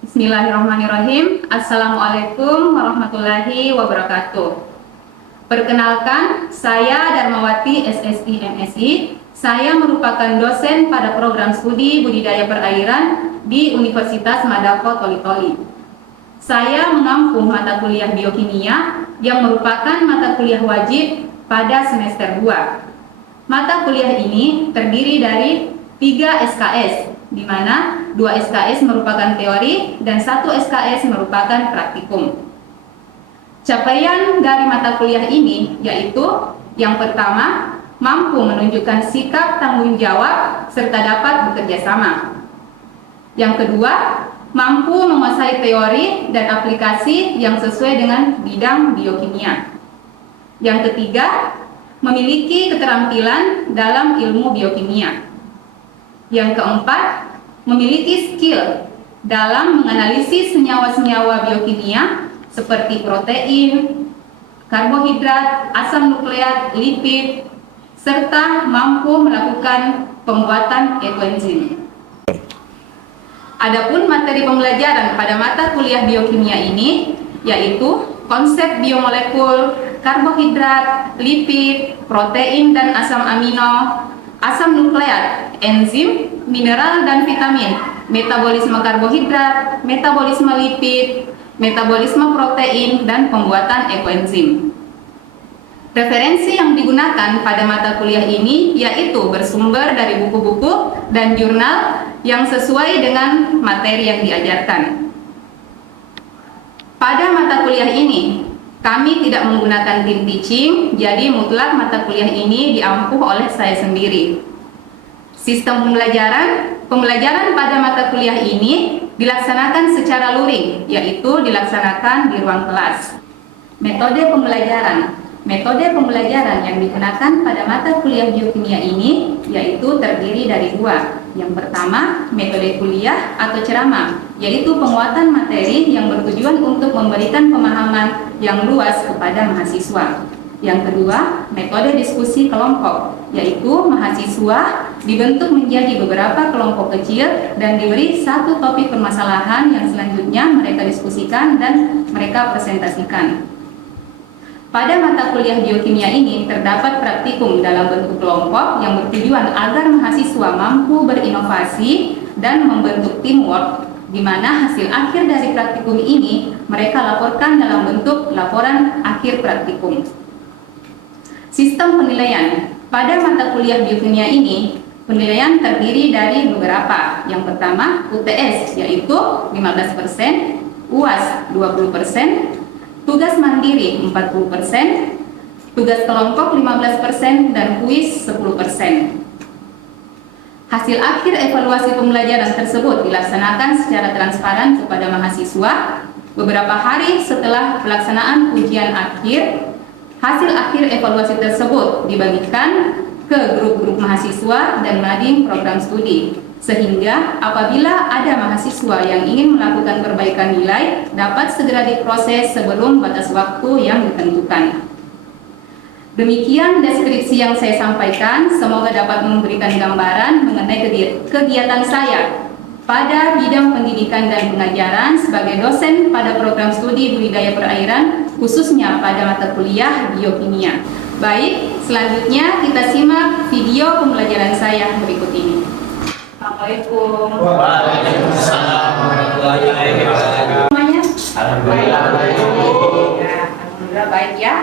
Bismillahirrahmanirrahim. Assalamualaikum warahmatullahi wabarakatuh. Perkenalkan, saya Darmawati SSI MSI. Saya merupakan dosen pada program studi budidaya perairan di Universitas Madako Toli-Toli. Saya mengampu mata kuliah biokimia yang merupakan mata kuliah wajib pada semester 2. Mata kuliah ini terdiri dari 3 SKS, di mana 2 SKS merupakan teori dan 1 SKS merupakan praktikum. Capaian dari mata kuliah ini yaitu yang pertama, mampu menunjukkan sikap tanggung jawab serta dapat bekerja sama. Yang kedua, mampu menguasai teori dan aplikasi yang sesuai dengan bidang biokimia. Yang ketiga, memiliki keterampilan dalam ilmu biokimia. Yang keempat, memiliki skill dalam menganalisis senyawa-senyawa biokimia seperti protein, karbohidrat, asam nukleat, lipid, serta mampu melakukan pembuatan ekoenzim. Adapun materi pembelajaran pada mata kuliah biokimia ini yaitu konsep biomolekul, karbohidrat, lipid, protein dan asam amino, asam nukleat, enzim, mineral dan vitamin, metabolisme karbohidrat, metabolisme lipid, metabolisme protein, dan pembuatan ekoenzim. Referensi yang digunakan pada mata kuliah ini yaitu bersumber dari buku-buku dan jurnal yang sesuai dengan materi yang diajarkan. Pada mata kuliah ini, kami tidak menggunakan tim teaching, jadi mutlak mata kuliah ini diampuh oleh saya sendiri. Sistem pembelajaran pada mata kuliah ini dilaksanakan secara luring, yaitu dilaksanakan di ruang kelas. Metode pembelajaran yang digunakan pada mata kuliah biokimia ini yaitu terdiri dari 2. Yang pertama, metode kuliah atau ceramah, yaitu penguatan materi yang bertujuan untuk memberikan pemahaman yang luas kepada mahasiswa. Yang kedua, metode diskusi kelompok, yaitu mahasiswa dibentuk menjadi beberapa kelompok kecil dan diberi satu topik permasalahan yang selanjutnya mereka diskusikan dan mereka presentasikan. Pada mata kuliah biokimia ini terdapat praktikum dalam bentuk kelompok yang bertujuan agar mahasiswa mampu berinovasi dan membentuk teamwork, di mana hasil akhir dari praktikum ini mereka laporkan dalam bentuk laporan akhir praktikum. Sistem penilaian pada mata kuliah biokimia ini, penilaian terdiri dari beberapa. Yang pertama, UTS yaitu 15%, UAS 20%, tugas mandiri 40%, tugas kelompok 15%, dan kuis 10%. Hasil akhir evaluasi pembelajaran tersebut dilaksanakan secara transparan kepada mahasiswa beberapa hari setelah pelaksanaan ujian akhir. Hasil akhir evaluasi tersebut dibagikan ke grup-grup mahasiswa dan mading program studi, sehingga apabila ada mahasiswa yang ingin melakukan perbaikan nilai dapat segera diproses sebelum batas waktu yang ditentukan. Demikian deskripsi yang saya sampaikan, semoga dapat memberikan gambaran mengenai kegiatan saya pada bidang pendidikan dan pengajaran sebagai dosen pada program studi budidaya perairan, khususnya pada mata kuliah biokimia. Baik, selanjutnya kita simak video pembelajaran saya berikut ini. Assalamualaikum. Waalaikumsalam warahmatullahi wabarakatuh. Semuanya? Alhamdulillah baik. Alhamdulillah baik ya.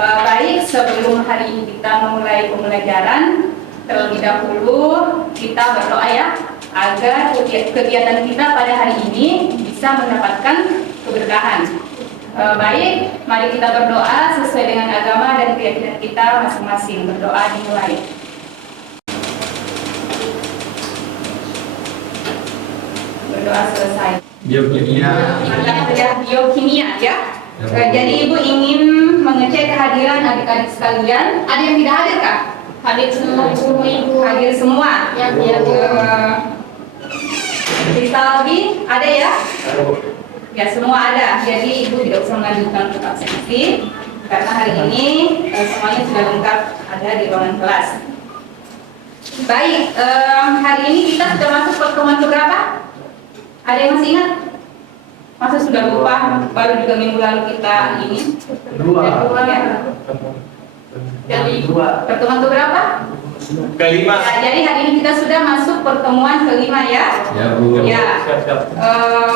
Baik, sebelum hari ini kita memulai pembelajaran, terlebih dahulu kita berdoa ya, agar kegiatan kita pada hari ini bisa mendapatkan keberkahan. Baik, mari kita berdoa sesuai dengan agama dan keyakinan kita masing-masing. Berdoa dimulai. Berdoa selesai. Biokimia. Mata kuliah biokimia ya. Jadi Ibu ingin mengecek kehadiran adik-adik sekalian. Ada yang tidak hadir kah? Hadir semua Ibu. Hadir semua. Ya. Rizaldi ada ya? Ya, semua ada. Jadi Ibu tidak usah melanjutkan untuk absensi karena hari ini semuanya sudah lengkap ada di ruangan kelas. Baik, hari ini kita sudah masuk pertemuan keberapa? Ada yang masih ingat? Masa sudah lupa, baru juga minggu lalu kita ini. Dua. Ya. Jadi pertemuan keberapa? Kelima. Ya, jadi hari ini kita sudah masuk pertemuan kelima ya. Ya, Bu. Ya. Siap.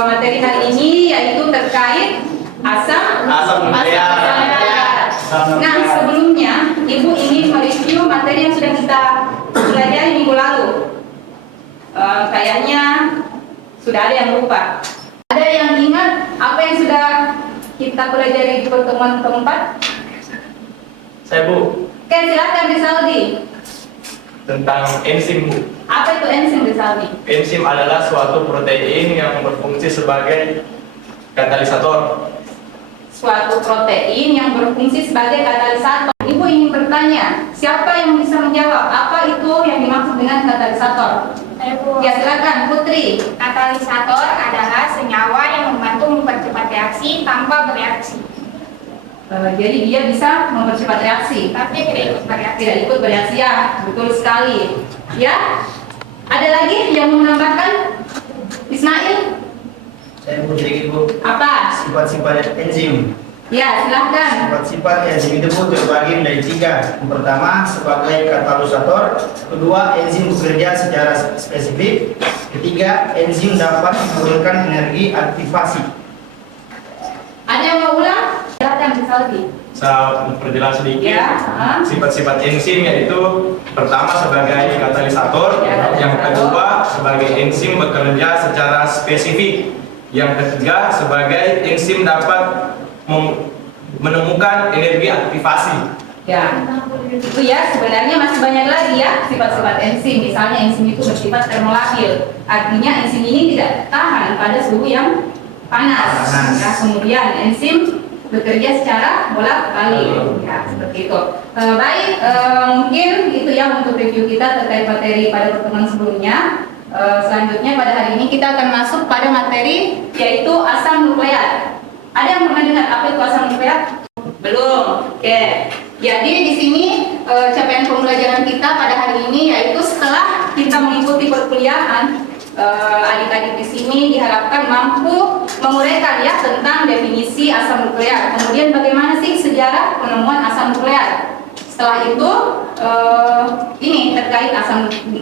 Materi hari ini yaitu terkait asam nukleat. Nah, sebelumnya Ibu ingin mereview materi yang sudah kita pelajari minggu lalu. Kayaknya sudah ada yang lupa. Ada yang ingat apa yang sudah kita pelajari di pertemuan keempat? Saya, Bu. Oke, silakan Rizaldi. Tentang enzim, Bu. Apa itu enzim Rizaldi? Enzim adalah suatu protein yang berfungsi sebagai katalisator. Suatu protein yang berfungsi sebagai katalisator. Ibu ingin bertanya, siapa yang bisa menjawab apa itu yang dimaksud dengan katalisator? Ya, silakan Putri. Katalisator adalah senyawa yang membantu mempercepat reaksi tanpa bereaksi. Jadi dia bisa mempercepat reaksi, Tapi tidak ikut bereaksi. tidak ikut bereaksi ya, betul sekali. Ya, ada lagi yang mau menambahkan? Ismail, Saya mau sedikit, Bu. apa? Sifat-sifat enzim. Ya, silahkan. Sifat-sifat enzim itu, Bu, terbagi menjadi 3. Yang pertama sebagai katalisator, kedua enzim bekerja secara spesifik, ketiga enzim dapat menurunkan energi aktivasi. Ada yang mau ulang? Silahkan Rizaldi. Saya perjelas sedikit. Ya. Sifat-sifat enzim yaitu pertama sebagai katalisator, Ya, yang katalisator. kedua sebagai enzim bekerja secara spesifik, yang ketiga sebagai enzim dapat menemukan energi aktivasi. Ya, itu ya sebenarnya masih banyak lagi ya sifat-sifat enzim. Misalnya enzim itu bersifat termolabil, artinya enzim ini tidak tahan pada suhu yang panas. Ya, kemudian enzim bekerja secara bolak-balik, ya seperti itu. Baik, mungkin itu ya untuk review kita terkait materi pada pertemuan sebelumnya. Selanjutnya pada hari ini kita akan masuk pada materi yaitu asam nukleat. Ada yang pernah dengar apa itu asam nukleat? Belum. Oke. Jadi di sini capaian pembelajaran kita pada hari ini yaitu setelah kita mengikuti perkuliahan, adik-adik di sini diharapkan mampu menguraikan ya tentang definisi asam nukleat. Kemudian bagaimana sih sejarah penemuan asam nukleat? Setelah itu ini terkait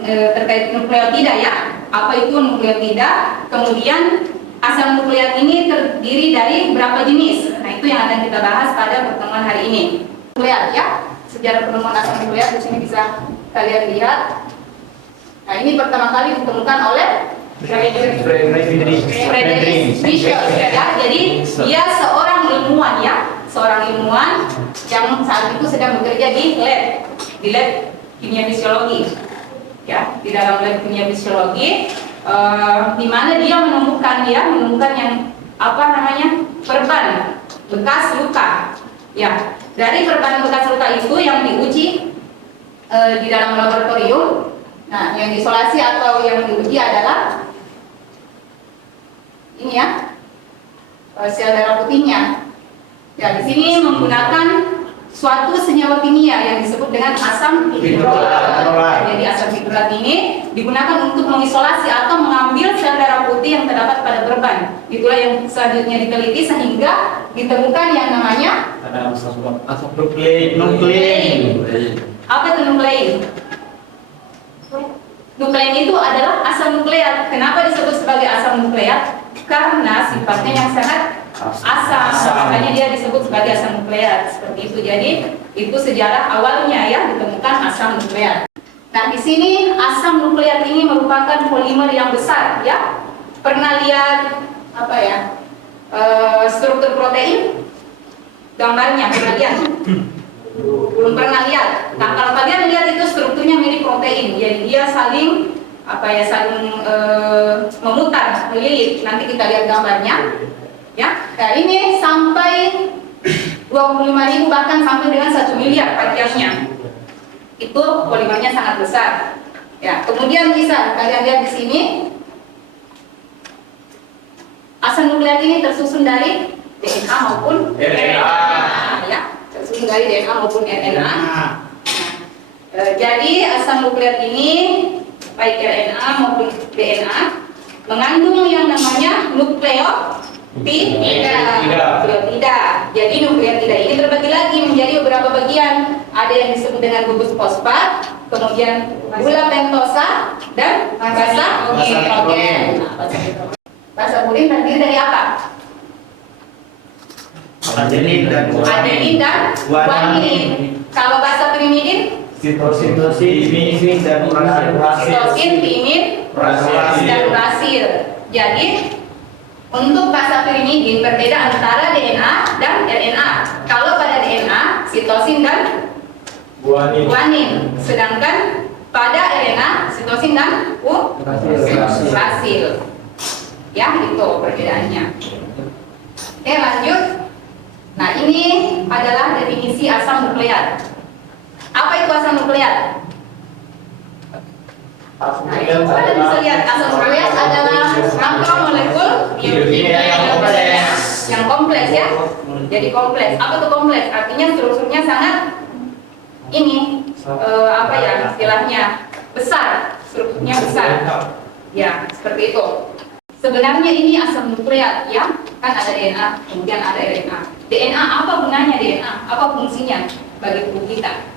terkait nukleotida ya. Apa itu nukleotida? Kemudian asam nukleat ini terdiri dari berapa jenis? Nah, itu yang akan kita bahas pada pertemuan hari ini. Nukleat ya. Sejarah penemuan asam nukleat di sini bisa kalian lihat. Nah, ini pertama kali ditemukan oleh Friedrich Fischer ya. Jadi dia seorang ilmuwan ya, seorang ilmuwan yang saat itu sedang bekerja di lab kimia fisiologi ya, di dalam lab kimia fisiologi di mana dia menemukan yang apa namanya perban bekas luka ya. Dari perban bekas luka itu yang diuji di dalam laboratorium. Nah, yang diisolasi atau yang diuji adalah ini ya, sel darah putihnya. Ya, di sini menggunakan suatu senyawa kimia yang disebut dengan asam hidrolat. Jadi asam hidrolat ini digunakan untuk mengisolasi atau mengambil sel darah putih yang terdapat pada perban. Itulah yang selanjutnya diteliti sehingga ditemukan yang namanya Asam nuklein. apa itu nuklein? Nuklein itu adalah asam nukleat. Kenapa disebut sebagai asam nukleat? Karena sifatnya yang sangat asam. Makanya dia disebut sebagai asam nukleat. Seperti itu. Jadi itu sejarah awalnya ya ditemukan asam nukleat. Nah, di sini asam nukleat ini merupakan polimer yang besar ya. Pernah lihat apa ya? Struktur protein? Gambarnya pernah lihat? Belum pernah lihat. Nah, kalau kalian lihat itu strukturnya mirip protein. Jadi dia saling memutar, melilit. Nanti kita lihat gambarnya. Ya. Nah, ini sampai 25.000 bahkan sampai dengan 1 miliar panjangnya. Itu polimernya sangat besar. Ya, kemudian bisa kalian lihat di sini asam nukleat ini tersusun dari DNA maupun RNA. Ya. Tersusun dari DNA maupun RNA. Jadi asam nukleat ini baik RNA maupun DNA mengandung yang namanya Nukleotida. Jadi nukleotida ini terbagi lagi menjadi beberapa bagian. Ada yang disebut dengan gugus fosfat, kemudian gula pentosa, dan basa nitrogen. Basa purin terdiri dari apa? Adenin dan guanin. Kalau basa pirimidin? sitosin, dan Sitosin, timin, dan urasil. Jadi untuk basa pirimidin berbeda antara DNA dan RNA. Kalau pada DNA, sitosin dan guanin. Sedangkan pada RNA, sitosin dan urasil. Ya, itu perbedaannya. Oke, lanjut. Nah, ini adalah definisi asam nukleat. Apa itu asam nukleat? Nah, itu Anda bisa lihat asam nukleat adalah makromolekul yang kompleks ya. Jadi kompleks. Apa itu kompleks? Artinya strukturnya sangat apa ya istilahnya besar. Strukturnya besar. Ya, seperti itu. Sebenarnya ini asam nukleat ya, kan ada DNA, kemudian ada RNA. DNA apa gunanya DNA? Apa fungsinya bagi tubuh kita?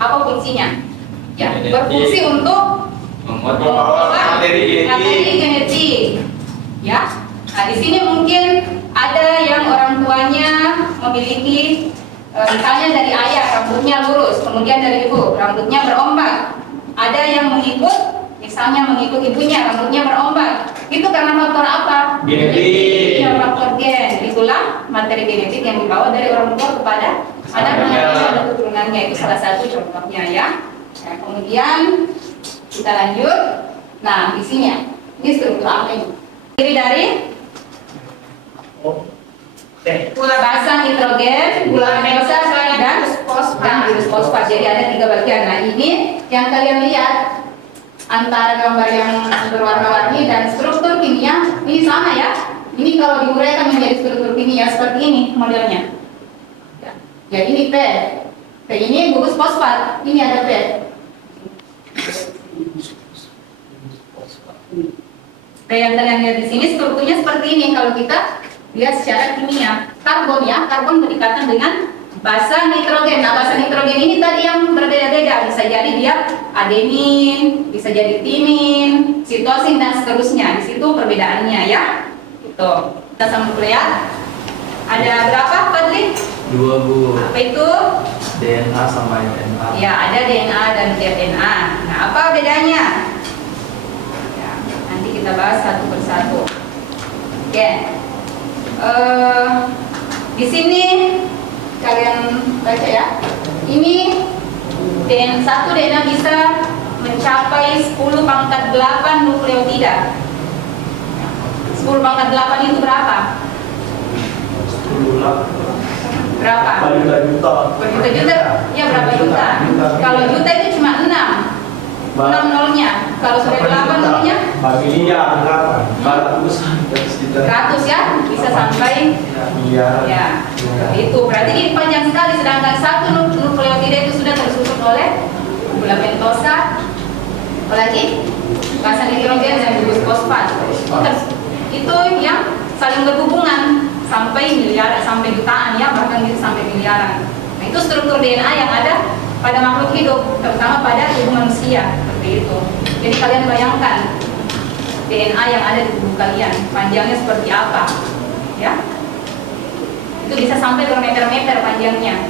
Apa fungsinya? Ya, berfungsi untuk membawa materi genetik. Ya. Nah, di sini mungkin ada yang orang tuanya memiliki misalnya dari ayah rambutnya lurus, kemudian dari ibu rambutnya berombak. Ada yang misalnya mengikut ibunya rambutnya berombak. Itu karena faktor apa? Genetik. Ya, faktor gen. Itulah materi genetik yang dibawa dari orang tua kepada anaknya atau keturunannya. Itu salah satu contohnya ya. Nah, kemudian kita lanjut. Nah, isinya ini struktur apa ini? Terdiri dari basa nitrogen, gula pentosa, dan gulus fosfat. Jadi ada 3 bagian. Nah, ini yang kalian lihat antara gambar yang berwarna-warni dan struktur kimia ini sama ya. Ini kalau diuraikan menjadi struktur kimia seperti ini modelnya. Ya. Jadi ini P. P ini gugus fosfat. Ini ada P. P yang kalian lihat di sini strukturnya seperti ini. Kalau kita lihat secara kimia, karbon ya, karbon berdekatan dengan basa nitrogen. Nah, basa nitrogen ini tadi yang berbeda-beda. Bisa jadi dia adenin, bisa jadi timin, sitosin dan seterusnya. Di situ perbedaannya ya. Itu. Asam nukleat ada berapa, Fadli? 2 Bu. Apa itu? DNA sama RNA. Ya, ada DNA dan RNA. Nah, apa bedanya? Ya, nanti kita bahas satu persatu. Oke. Di sini kalian baca ya. Ini satu DNA bisa mencapai 10 pangkat 8 nukleotida. 10 pangkat 8 itu berapa? 10 lah. Berapa? Berjuta-juta? Ya, berapa juta? Kalau juta itu cuma 6. 6 nolnya. Kalau sudah 8 nolnya? Ratus ya, bisa sampai ya, itu berarti ini panjang sekali. Sedangkan satu nukleotida itu sudah tersusun oleh gula pentosa, apalagi basa nitrogen dan gugus fosfat. Itu yang saling berhubungan sampai miliaran, sampai jutaan ya, bahkan bisa sampai miliaran. Nah, itu struktur DNA yang ada pada makhluk hidup, terutama pada tubuh manusia seperti itu. Jadi kalian bayangkan DNA yang ada di tubuh kalian panjangnya seperti apa ya, itu bisa sampai bermeter-meter panjangnya.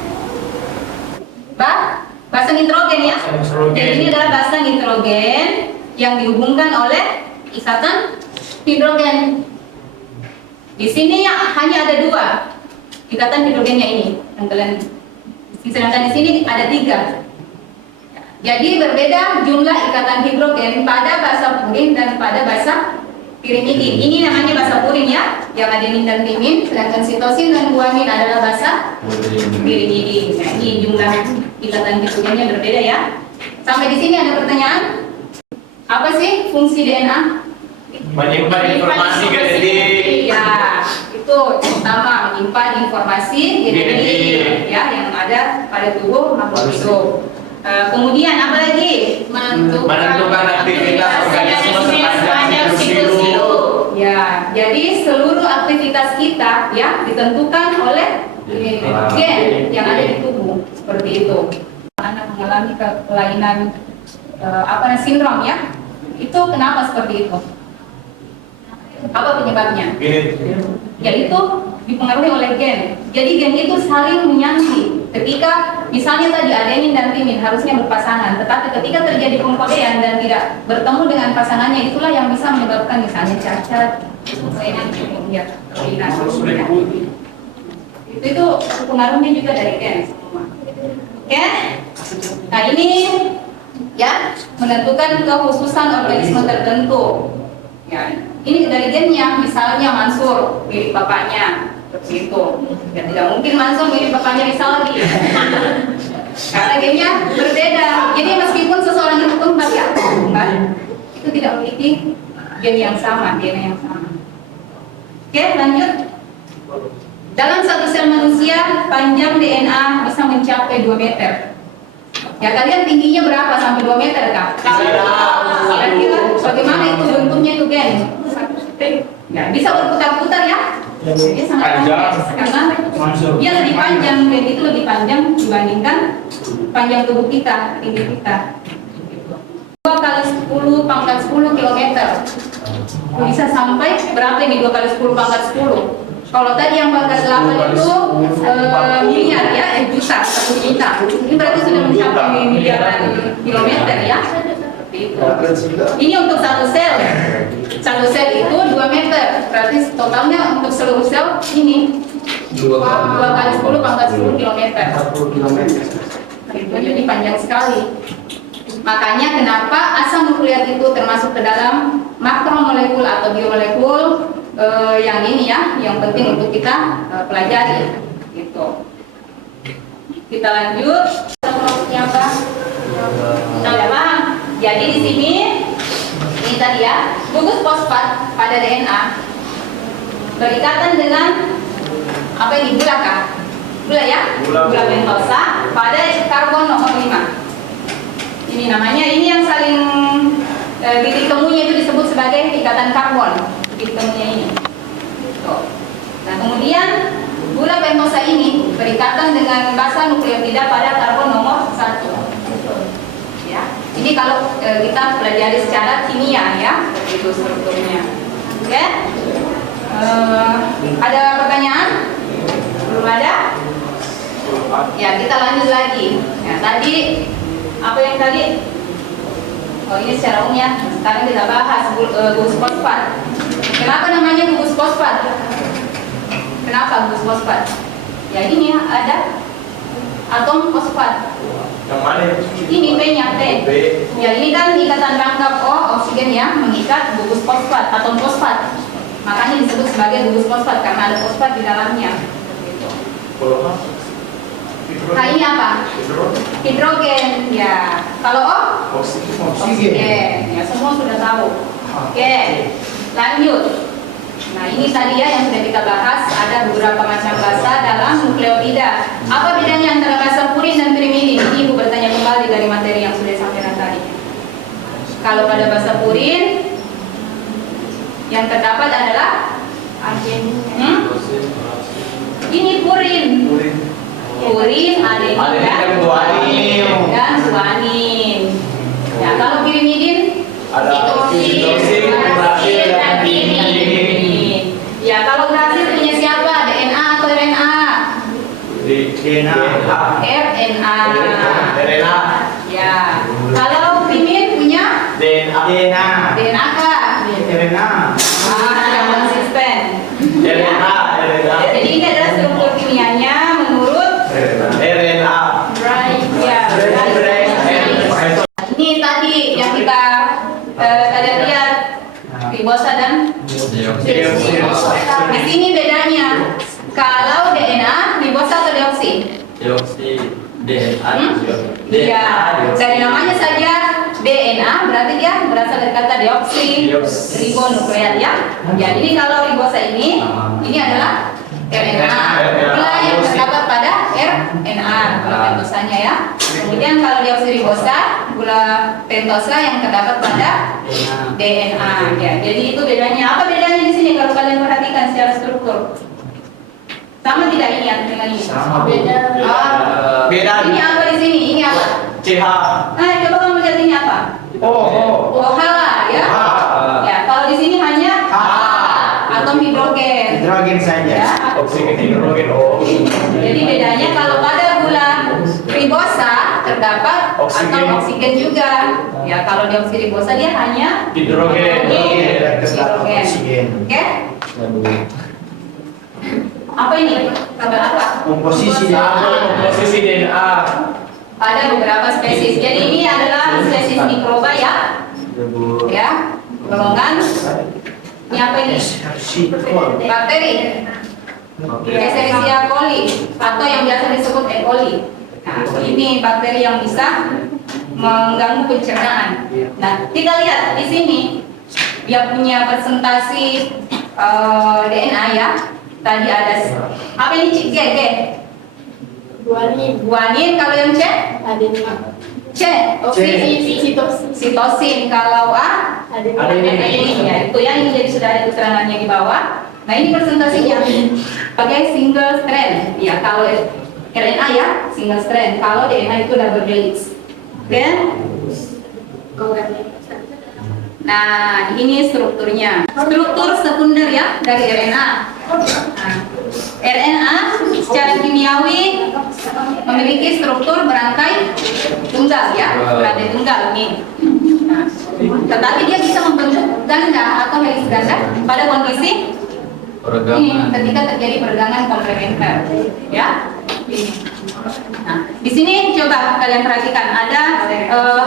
Basa nitrogen ya. Jadi ini adalah basa nitrogen yang dihubungkan oleh ikatan hidrogen. Di sini hanya ada 2 ikatan hidrogennya ini yang kalian, sedangkan di sini ada 3. Jadi berbeda jumlah ikatan hidrogen pada basa purin dan pada basa pirimidin. Ini namanya basa purin ya, yang adenin dan timin. Sedangkan sitosin dan guanin adalah basa pirimidin. Nah, ini jumlah ikatan hidrogennya berbeda ya. Sampai di sini ada pertanyaan? Apa sih fungsi DNA? Menyimpan informasi genetik. Ya, itu pertama menyimpan informasi genetik ya yang ada pada tubuh makhluk hidup. Kemudian apa lagi? Menentukan aktivitas organisme sepanjang kita ya ditentukan oleh gen yang ada di tubuh seperti itu. Anak mengalami kelainan sindrom ya, itu kenapa seperti itu? Apa penyebabnya? Yaitu dipengaruhi oleh gen. Jadi gen itu saling menyangsi. Ketika misalnya tadi adenin dan timin harusnya berpasangan, tetapi ketika terjadi pengkodean dan tidak bertemu dengan pasangannya, itulah yang bisa menyebabkan misalnya cacat, itu pengaruhnya juga dari gen. Oke? Nah ini ya menentukan kekhususan organisme tertentu. Ya, ini dari gennya, misalnya Mansur mirip bapaknya, seperti itu. Ya, tidak mungkin Mansur mirip bapaknya Rizal lagi, karena gennya berbeda. Jadi meskipun seseorang itu kembar ya, itu tidak memiliki gen yang sama, DNA yang sama. Oke, lanjut. Dalam satu sel manusia, panjang DNA bisa mencapai 2 meter. Ya, kalian tingginya berapa sampai 2 meter kah? Kira-kira bagaimana itu bentuknya itu gen? Ya, bisa berputar-putar ya? Dia sangat panjang karena dia lebih panjang, gen itu lebih panjang dibandingkan panjang tubuh kita, tinggi kita. 2 kali 10 pangkat 10 kilometer. Bisa sampai berapa ini 2 kali 10 pangkat 10? Kalau tadi yang pangkat 8 itu miliar ya, juta, 1 juta. Ini berarti sudah mencapai miliaran kilometer ya. Seperti itu. Ini untuk satu sel. Satu sel itu 2 meter. Berarti totalnya untuk seluruh sel ini 2 kali 10 pangkat 10 kilometer. Itu jadi panjang sekali. Makanya kenapa asam nukleat itu termasuk ke dalam makromolekul atau biomolekul yang ini ya, yang penting untuk kita pelajari. Gitu. Kita lanjut. Maksudnya apa? Sudah paham? Jadi di sini ini tadi ya, gugus fosfat pada DNA berikatan dengan apa ini, gula kah? Gula ya? Gula pentosa pada karbon nomor 5. Ini namanya, ini yang saling titik temunya itu disebut sebagai ikatan karbon. Titik temunya ini. Tuh. Nah kemudian gula pentosa ini berikatan dengan basa nukleotida pada karbon nomor 1. Ya. Ini kalau kita pelajari secara kimia ya, begitu strukturnya. Oke? Ada pertanyaan? Belum ada? Ya kita lanjut lagi. Ya, tadi apa yang tadi? Oh ini secara umum ya. Sekarang kita bahas gugus fosfat. Kenapa namanya gugus fosfat? Kenapa gugus fosfat? Ya ini ya, ada atom fosfat. Yang mana? Ini P-nya P. Ya ini kan ikatan rangkap oksigen ya, mengikat gugus fosfat, atom fosfat. Makanya disebut sebagai gugus fosfat karena ada fosfat di dalamnya. Gitu. Nah ini apa? Hidrogen. Ya. Kalau O? Oksigen. Ya semua sudah tahu. Oke. Lanjut. Nah ini tadi ya yang sudah kita bahas, ada beberapa macam basa dalam nukleotida. Apa bedanya antara basa purin dan pirimidin? Ini Ibu bertanya kembali dari materi yang sudah disampaikan tadi. Kalau pada basa purin, yang terdapat adalah ini purin. Purin, adenin, dan guanin. Ya, kalau pirimidin Ada sitosin, uracil, dan pirimidin. Ya, kalau uracil punya siapa? DNA atau RNA? DNA. RNA. Ya. Kalau pirimid punya DNA. DNA kah? RNA. Yang konsisten. RNA. Jadi ini adalah struktur kimianya menurut RNA. Ini tadi yang kita tadi lihat ribosa dan di sini bedanya. Kalau DNA ribosa atau deoksi? Deoksi DNA. Iya. Dari namanya saja DNA berarti dia berasal dari kata deoksi ribonukleat ya. Jadi ini kalau ribosa ini adalah RNA, gula yang terdapat pada RNA, gula pentosanya ya. Kemudian kalau deoksiribosa, gula pentosa yang terdapat pada DNA. Ya, jadi itu bedanya. Apa bedanya di sini kalau kalian perhatikan secara struktur? Sama tidak ini ya dengan ini? Sama, Bu. Oh. Beda. Ini apa di sini? Ini apa? CH. Coba kamu lihat ini apa? Oh. OH ya. H. Ya, kalau di sini hanya H. atom hidrogen. Hidrogen saja. Ya. Oksigen hidrogen. Oh. Jadi bedanya kalau pada gula ribosa terdapat Oksigen. atom oksigen juga. Ya, kalau di oksiribosa dia hanya Hidrogen. Hidrogen, terdapat oksigen. Oke? Apa ini? Kabar apa? Komposisi Komposisi DNA. Pada beberapa spesies. Jadi ini adalah spesies mikroba ya. Ya. Golongan. Ini apa ini? Bakteri. Escherichia coli atau yang biasa disebut E. coli. Nah, ini bakteri yang bisa mengganggu pencernaan. Nah, kita lihat di sini dia punya presentasi DNA ya. Tadi ada apa ini Cik? G. Guanin. Kalau yang C? C. Sitosin. Kalau A? Adenin. Ya, itu ya, ini jadi sudah ada keterangannya di bawah. Nah, ini presentasinya sebagai single strand. Ya, kalau RNA ya single strand. Kalau DNA itu double helix. Oke? Nah, ini strukturnya. Struktur sekunder ya dari RNA. Nah, RNA secara kimiawi memiliki struktur berangkai tunggal ya, berangkai tunggal nih. Nah, tetapi dia bisa membentuk ganda atau helix ganda pada kondisi ini ketika terjadi peregangan komplementer, ya. Ini. Nah, di sini coba kalian perhatikan ada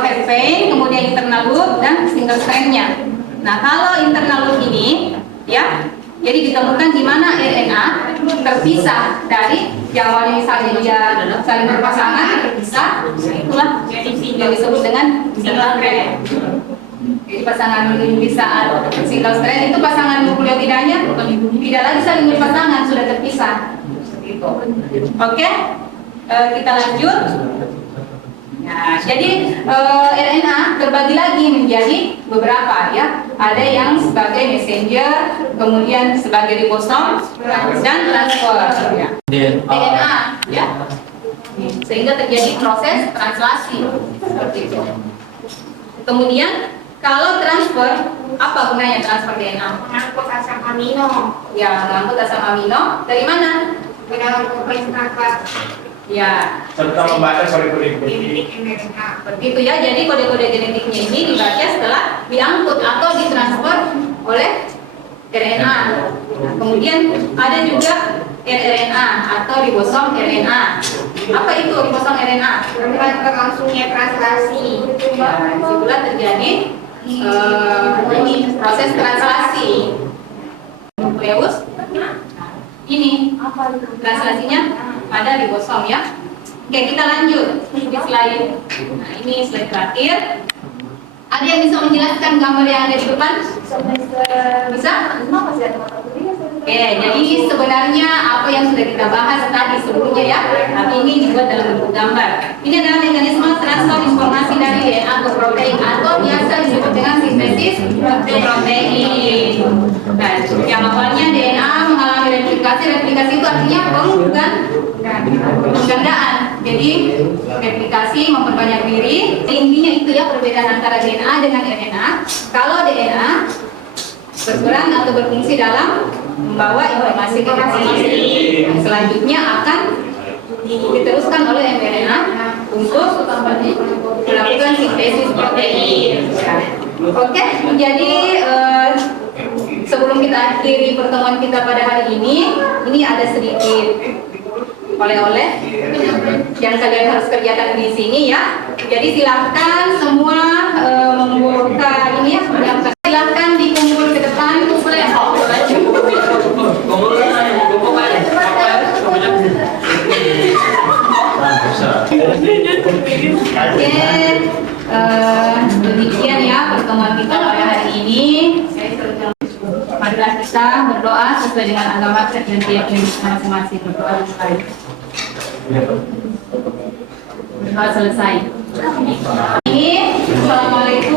head vein, kemudian internal loop dan single strand-nya. Nah, kalau internal loop ini, ya, jadi ditemukan di mana RNA terpisah dari yang awalnya misalnya dia saling berpasangan terpisah, itulah yang disebut dengan single strand. Jadi pasangan saat single strand itu pasangan nukleotidanya tidak lagi saling berpasangan, sudah terpisah. Seperti itu. Oke, kita lanjut. Nah, jadi RNA terbagi lagi menjadi beberapa ya. Ada yang sebagai messenger, kemudian sebagai ribosom dan transfer. Ya. DNA, ya. Sehingga terjadi proses translasi seperti itu. Kemudian kalau transfer, apa gunanya transfer DNA? Mengangkut asam amino Ya, mengangkut asam amino dari mana? ke dalam kompleks nukleat Ya, Serta membaca kode-kode genetik. genetik RNA. seperti itu ya. Jadi kode-kode genetiknya ini dibaca setelah diangkut atau ditransfer oleh RNA. Nah, kemudian ada juga rRNA atau ribosom RNA. Apa itu ribosom RNA? Tempat berlangsungnya translasi. Ya, disitulah terjadi ini proses translasi nukleus. Ini translasinya pada ribosom ya. Oke, kita lanjut di slide. Nah, ini slide terakhir. Ada yang bisa menjelaskan gambar yang ada di depan? Bisa? Oke, jadi sebenarnya apa yang sudah kita bahas tadi sebelumnya ya, tapi ini dibuat dalam bentuk gambar. Ini adalah mekanisme transfer informasi dari DNA ke protein atau biasa disebut dengan sintesis protein. Nah, yang awalnya DNA mengalami replikasi itu artinya penggandaan. Jadi replikasi memperbanyak diri. Intinya itu ya perbedaan antara DNA dengan RNA. Kalau DNA berperan atau berfungsi dalam membawa informasi selanjutnya akan diteruskan oleh mRNA untuk melakukan sintesis protein. Oke, jadi sebelum kita akhiri pertemuan kita pada hari ini ada sedikit oleh-oleh yang kalian harus kerjakan di sini ya. Jadi silahkan semua membuka ini ya, silahkan dikumpul ke depan. Oke, demikian ya pertemuan kita pada hari ini. Marilah kita berdoa sesuai dengan agama dan keyakinan masing-masing. Berdoa selesai. Ini, assalamualaikum